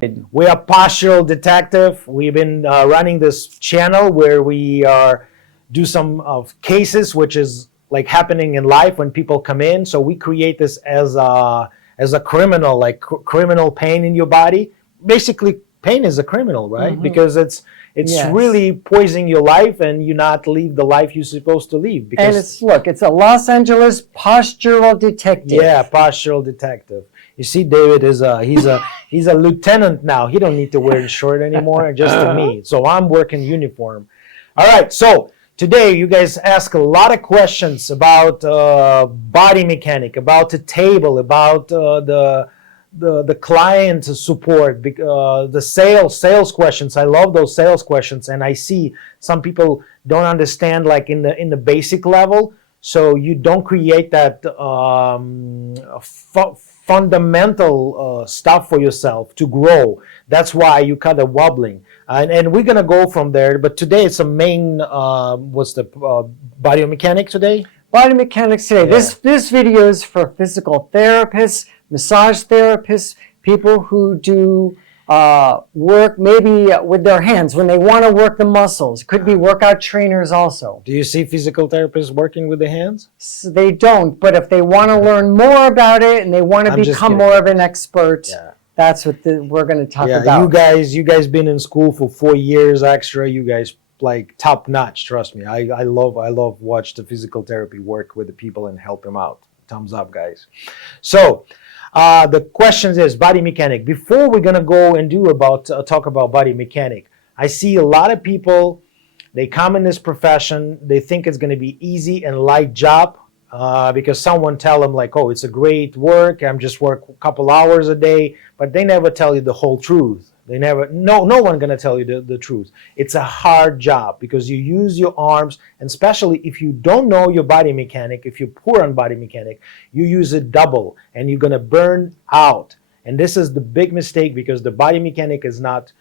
We are Postural Detective. We've been running this channel where we do some of cases, which is like happening in life when people come in. So we create this as a criminal, like criminal pain in your body. Basically, pain is a criminal, right? Mm-hmm. Because it's yes. really poisoning your life, and you not live the life you're supposed to live. Because, and it's a Los Angeles postural detective. Yeah, postural detective. You see, David is he's a lieutenant now. He don't need to wear the shirt anymore, just to me. So I'm working uniform. All right. So today you guys ask a lot of questions about body mechanic, about the table, about the client support, the sales questions. I love those sales questions, and I see some people don't understand like in the basic level. So you don't create that fundamental stuff for yourself to grow. That's why you kind of wobbling. And we're gonna go from there. But today it's a main. What's the biomechanic today? Body mechanics today. Yeah. This video is for physical therapists, massage therapists, people who do work maybe with their hands when they want to work the muscles. Could be workout trainers also. Do you see physical therapists working with the hands? So they don't, but if they want to learn more about it and they want to become more of an expert, that's what we're going to talk about. You guys been in school for 4 years extra. You guys like top notch. Trust me. I love watch the physical therapy work with the people and help them out. Thumbs up, guys. So the question is body mechanic. Before we're gonna go and talk about body mechanic, I see a lot of people. They come in this profession. They think it's gonna be easy and light job because someone tell them like, oh, it's a great work. I'm just work a couple hours a day, but they never tell you the whole truth. They never, no one gonna tell you the truth. It's a hard job because you use your arms, and especially if you don't know your body mechanic, if you're poor on body mechanic, you use it double and you're gonna burn out. And this is the big mistake because the body mechanic is not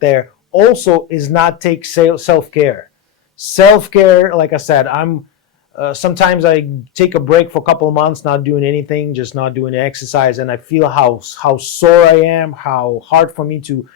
there. Also is not take self-care. Self-care, like I said, sometimes I take a break for a couple of months, not doing anything, just not doing exercise, and I feel how sore I am, how hard for me to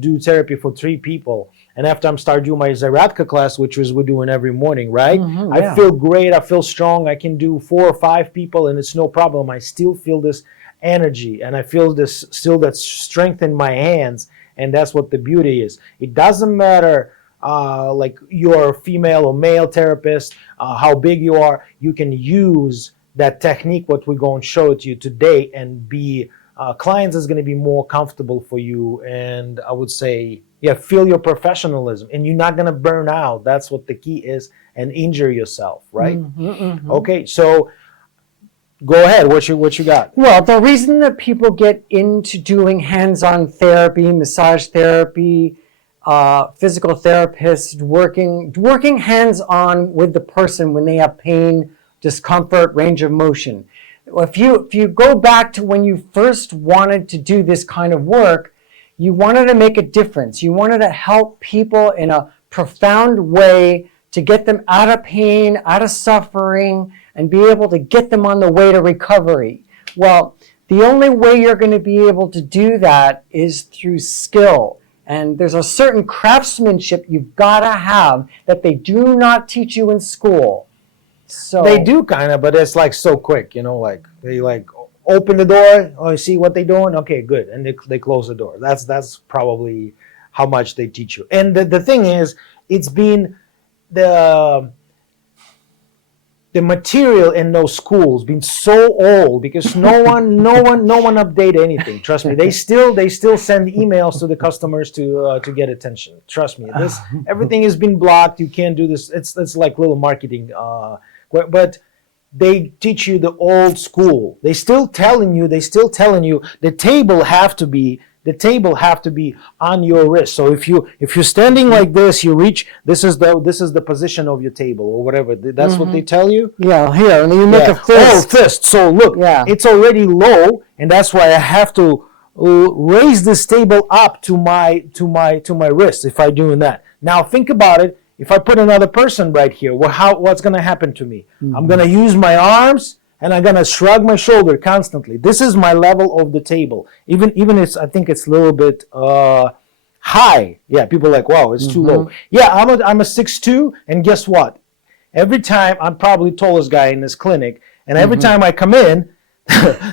do therapy for 3 people. And after I'm start doing my Zaratka class, which we're doing every morning, right? Mm-hmm, I feel great, I feel strong, I can do 4 or 5 people, and it's no problem. I still feel this energy, and I feel that strength in my hands, and that's what the beauty is. It doesn't matter like you're a female or male therapist, how big you are, you can use that technique, what we're going to show to you today, and be clients is going to be more comfortable for you. And I would say, feel your professionalism, and you're not going to burn out. That's what the key is, and injure yourself, right? Mm-hmm, mm-hmm. Okay, so go ahead. What you got? Well, the reason that people get into doing hands-on therapy, massage therapy, physical therapists, working hands-on with the person when they have pain, discomfort, range of motion. If you go back to when you first wanted to do this kind of work, you wanted to make a difference. You wanted to help people in a profound way to get them out of pain, out of suffering, and be able to get them on the way to recovery. Well, the only way you're going to be able to do that is through skill. And there's a certain craftsmanship you've got to have that they do not teach you in school. So they do kind of, but it's like so quick, like they like open the door, oh, you see what they're doing? Okay, good. And they close the door. That's probably how much they teach you. And the thing is, it's been the material in those schools been so old because no one update anything. Trust me, they still send emails to the customers to get attention. Trust me, everything has been blocked. You can't do this. It's like little marketing, but they teach you the old school. They still telling you the table have to be on your wrist. So if you're standing like this, you reach. This is the position of your table or whatever. That's what they tell you. Yeah, here, and you make a fist. Oh, fist. So look, it's already low, and that's why I have to raise this table up to my wrist if I'm doing that. Now think about it. If I put another person right here, what's going to happen to me? Mm-hmm. I'm going to use my arms. and I'm gonna shrug my shoulder constantly. This is my level of the table. Even it's, I think it's a little bit high. Yeah, people are like, wow, it's too low. Yeah, I'm a 6'2", and guess what? Every time, I'm probably the tallest guy in this clinic, and every time I come in,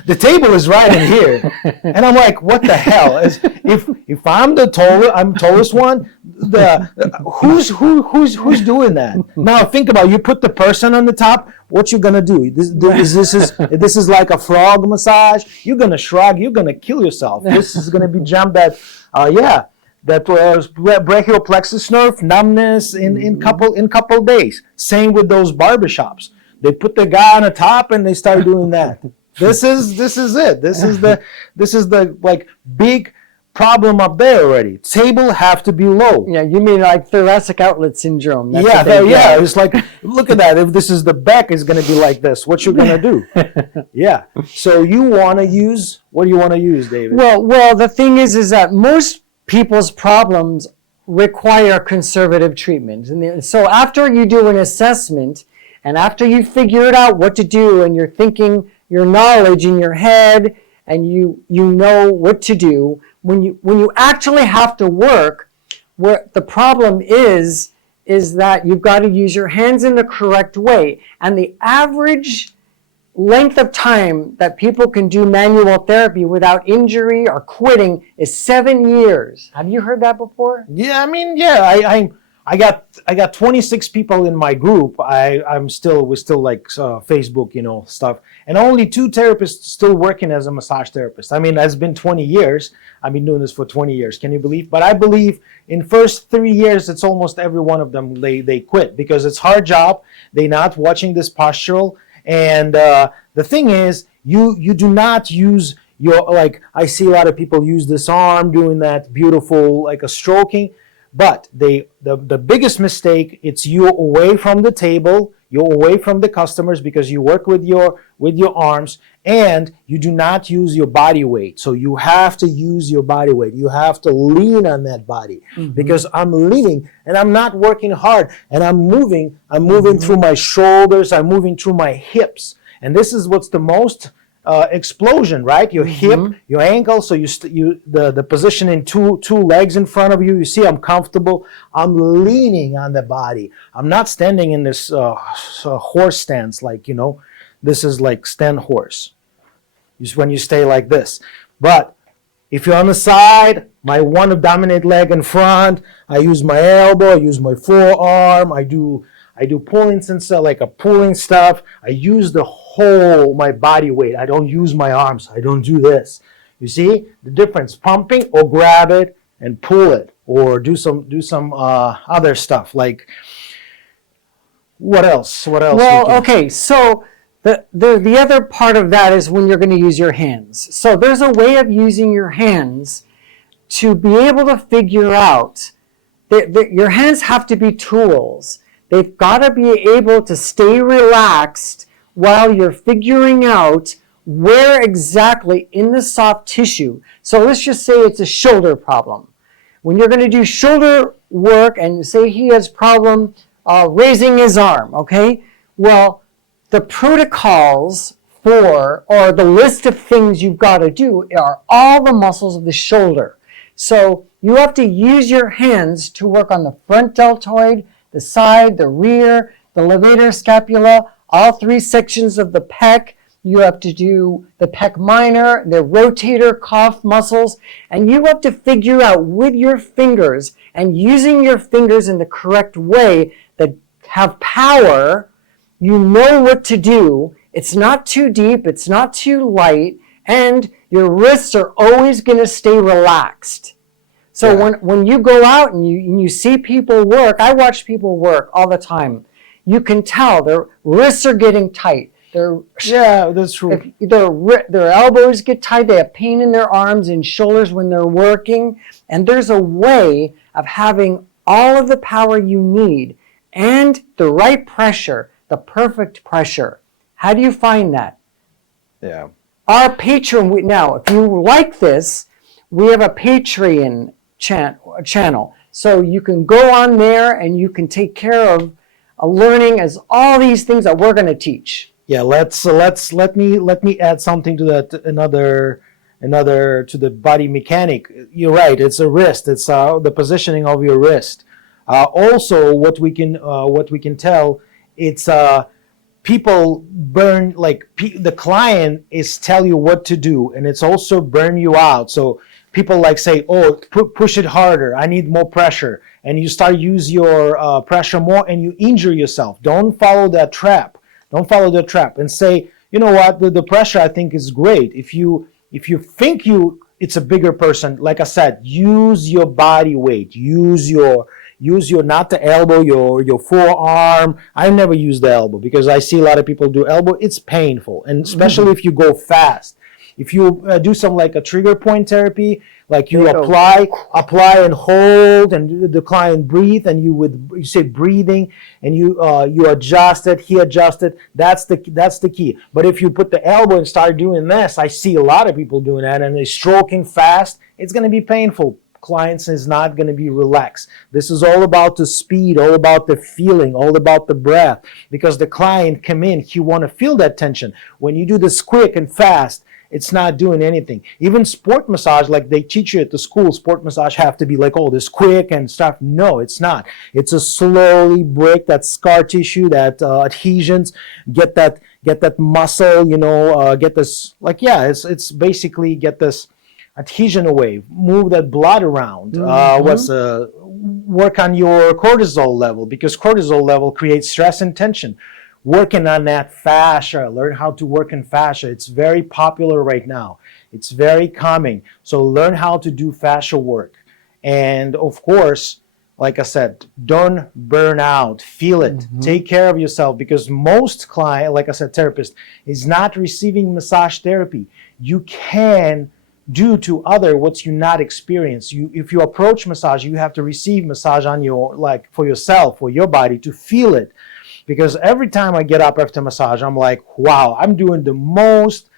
the table is right in here, and I'm like, what the hell? If I'm the tallest one, who's doing that? Now think about it. You put the person on the top. What you gonna do? This is like a frog massage. You're gonna shrug. You're gonna kill yourself. This is gonna be jump that. That was brachial plexus nerve numbness in couple days. Same with those barbershops. They put the guy on the top and they start doing that. This is it. This is the like big problem up there already. Table have to be low. Yeah, you mean like thoracic outlet syndrome. That's yeah. It's like, look at that. If this is the back, is going to be like this. What you gonna do? Yeah. So you want to use, what do you want to use, David? Well, the thing is that most people's problems require conservative treatment. And so after you do an assessment, and after you figured out what to do, and you're thinking your knowledge in your head, and you know what to do, when you actually have to work, where the problem is that you've got to use your hands in the correct way. And the average length of time that people can do manual therapy without injury or quitting is 7 years. Have you heard that before? Yeah, I mean, yeah, I got 26 people in my group. we're still like Facebook, stuff, and only 2 therapists still working as a massage therapist. I mean, that's been 20 years. I've been doing this for 20 years. Can you believe? But I believe in first 3 years, it's almost every one of them they quit because it's hard job. They're not watching this postural, and the thing is, you do not use your, like, I see a lot of people use this arm doing that beautiful like a stroking. But the biggest mistake, it's you away from the table, you're away from the customers because you work with your arms, and you do not use your body weight. So you have to use your body weight. You have to lean on that body because I'm leaning and I'm not working hard, and I'm moving through my shoulders, I'm moving through my hips. And this is what's the most explosion, right? Your hip, your ankle. So the position in two legs in front of you. You see, I'm comfortable. I'm leaning on the body. I'm not standing in this horse stance, like this is like stand horse. When you stay like this. But if you're on the side, my one dominant leg in front. I use my elbow. I use my forearm. I do pulling like a pulling stuff. I use my body weight. I don't use my arms. I don't do this. You see the difference? Pumping or grab it and pull it, or do some other stuff. Like what else? Well, okay. So the other part of that is when you're going to use your hands. So there's a way of using your hands to be able to figure out that your hands have to be tools. They've got to be able to stay relaxed while you're figuring out where exactly in the soft tissue. So let's just say it's a shoulder problem. When you're going to do shoulder work and say he has problem raising his arm, okay? Well, the protocols or the list of things you've got to do are all the muscles of the shoulder. So you have to use your hands to work on the front deltoid, the side, the rear, the levator scapula, all 3 sections of the pec. You have to do the pec minor, the rotator cuff muscles, and you have to figure out with your fingers and using your fingers in the correct way that have power, you know what to do. It's not too deep, it's not too light, and your wrists are always going to stay relaxed. So when you go out and you see people work, I watch people work all the time. You can tell their wrists are getting tight. That's true. Their elbows get tight. They have pain in their arms and shoulders when they're working. And there's a way of having all of the power you need and the right pressure, the perfect pressure. How do you find that? Yeah. Our Patreon, now, if you like this, we have a Patreon channel. So you can go on there and you can take care of learning as all these things that we're going to teach. Yeah, let me add something to that. Another to the body mechanic. You're right. It's a wrist. It's the positioning of your wrist. Also, what we can tell, it's people burn, like the client is tell you what to do, and it's also burn you out. So people like say, oh, push it harder, I need more pressure, and you start use your pressure more, and you injure yourself. Don't follow that trap. Don't follow the trap, and say, you know what, the pressure I think is great. If you think it's a bigger person, like I said, use your body weight. Use your not the elbow, your forearm. I never use the elbow because I see a lot of people do elbow. It's painful, and especially if you go fast. If you do some like a trigger point therapy, like you apply and hold, and the client breathe, and you say breathing, and you adjust it, he adjusted. That's the key. But if you put the elbow and start doing this, I see a lot of people doing that, and they're stroking fast. It's going to be painful. Clients is not going to be relaxed. This is all about the speed, all about the feeling, all about the breath. Because the client come in, he want to feel that tension. When you do this quick and fast, it's not doing anything. Even sport massage, like they teach you at the school, sport massage have to be like, oh, this quick and stuff. No, it's not. It's a slowly break that scar tissue, that adhesions, get that muscle, get this, like, yeah, it's basically get this adhesion away, move that blood around. Work on your cortisol level, because cortisol level creates stress and tension. Working on that fascia, learn how to work in fascia. It's very popular right now. It's very calming. So learn how to do fascia work. And of course, like I said, don't burn out. Feel it. Take care of yourself, because most client, like I said, therapist, is not receiving massage therapy. You can do to other what you not experience. If you approach massage, you have to receive massage on your, like, for yourself, for your body, to feel it. Because every time I get up after massage, I'm like, wow, I'm doing the most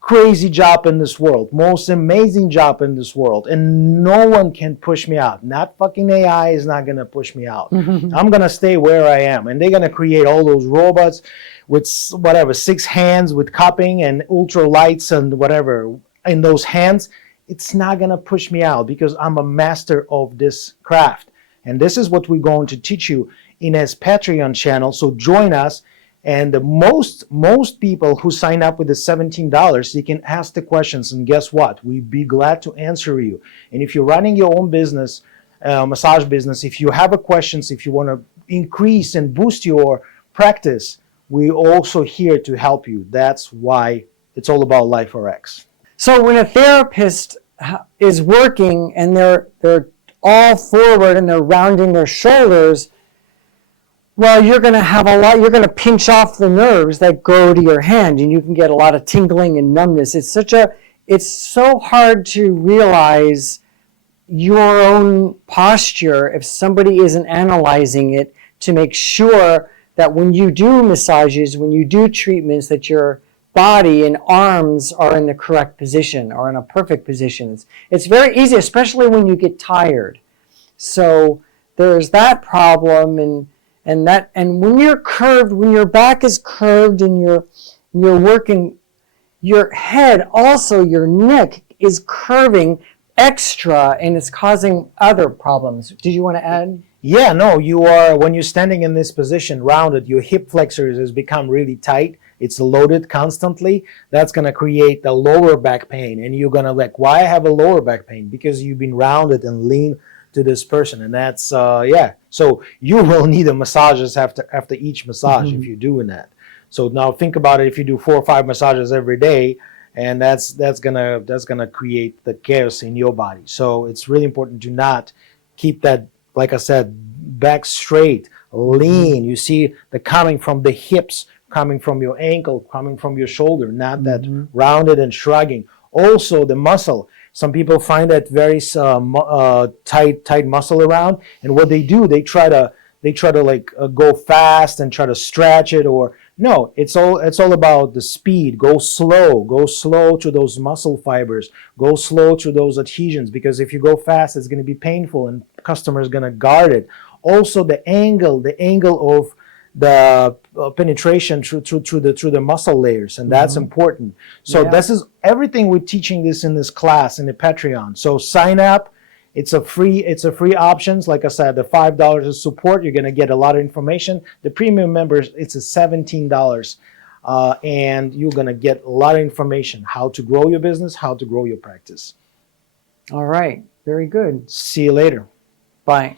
crazy job in this world, most amazing job in this world, and no one can push me out. Not fucking AI is not going to push me out. I'm going to stay where I am, and they're going to create all those robots with whatever, 6 hands with cupping and ultra lights and whatever in those hands. It's not going to push me out, because I'm a master of this craft. And this is what we're going to teach you in his Patreon channel. So join us. And most people who sign up with the $17, you can ask the questions, and guess what? We'd be glad to answer you. And if you're running your own business, massage business, if you have questions, if you want to increase and boost your practice, we're also here to help you. That's why it's all about LifeRx. So when a therapist is working and they're all forward and they're rounding their shoulders, well, you're going to have you're going to pinch off the nerves that go to your hand, and you can get a lot of tingling and numbness. It's so hard to realize your own posture if somebody isn't analyzing it, to make sure that when you do massages, when you do treatments, that your body and arms are in the correct position or in a perfect position. It's very easy, especially when you get tired. So there's that problem, and when you're curved, when your back is curved and you're working, your head, also your neck is curving extra, and it's causing other problems. Did you want to add? Yeah, no, when you're standing in this position, rounded, your hip flexors has become really tight. It's loaded constantly. That's going to create the lower back pain. And you're going to like, why I have a lower back pain? Because you've been rounded and lean to this person. And that's, So you will need a massages after each massage if you're doing that. So now think about it. If you do 4 or 5 massages every day, and that's gonna create the chaos in your body. So it's really important to not keep that, like I said, back straight, lean. You see the coming from the hips, coming from your ankle, coming from your shoulder, not that rounded and shrugging. Also the muscle. Some people find that very tight muscle around, and what they do, they try to like go fast and try to stretch it, or no, it's all about the speed. Go slow to those muscle fibers, go slow to those adhesions, because if you go fast, it's going to be painful, and customer is going to guard it. Also the angle of the penetration through the muscle layers, and that's important. So this is everything we're teaching this in this class in the Patreon. So sign up. It's a free options. Like I said, the $5 is support. You're gonna get a lot of information. The premium members, it's a $17, and you're gonna get a lot of information: how to grow your business, how to grow your practice. All right, very good. See you later. Bye.